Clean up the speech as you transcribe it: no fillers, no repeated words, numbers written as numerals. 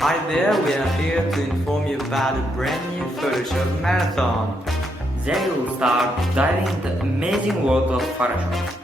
Hi there, we are here to inform you about a brand new Photoshop marathon. Then we will start diving into the amazing world of Photoshop.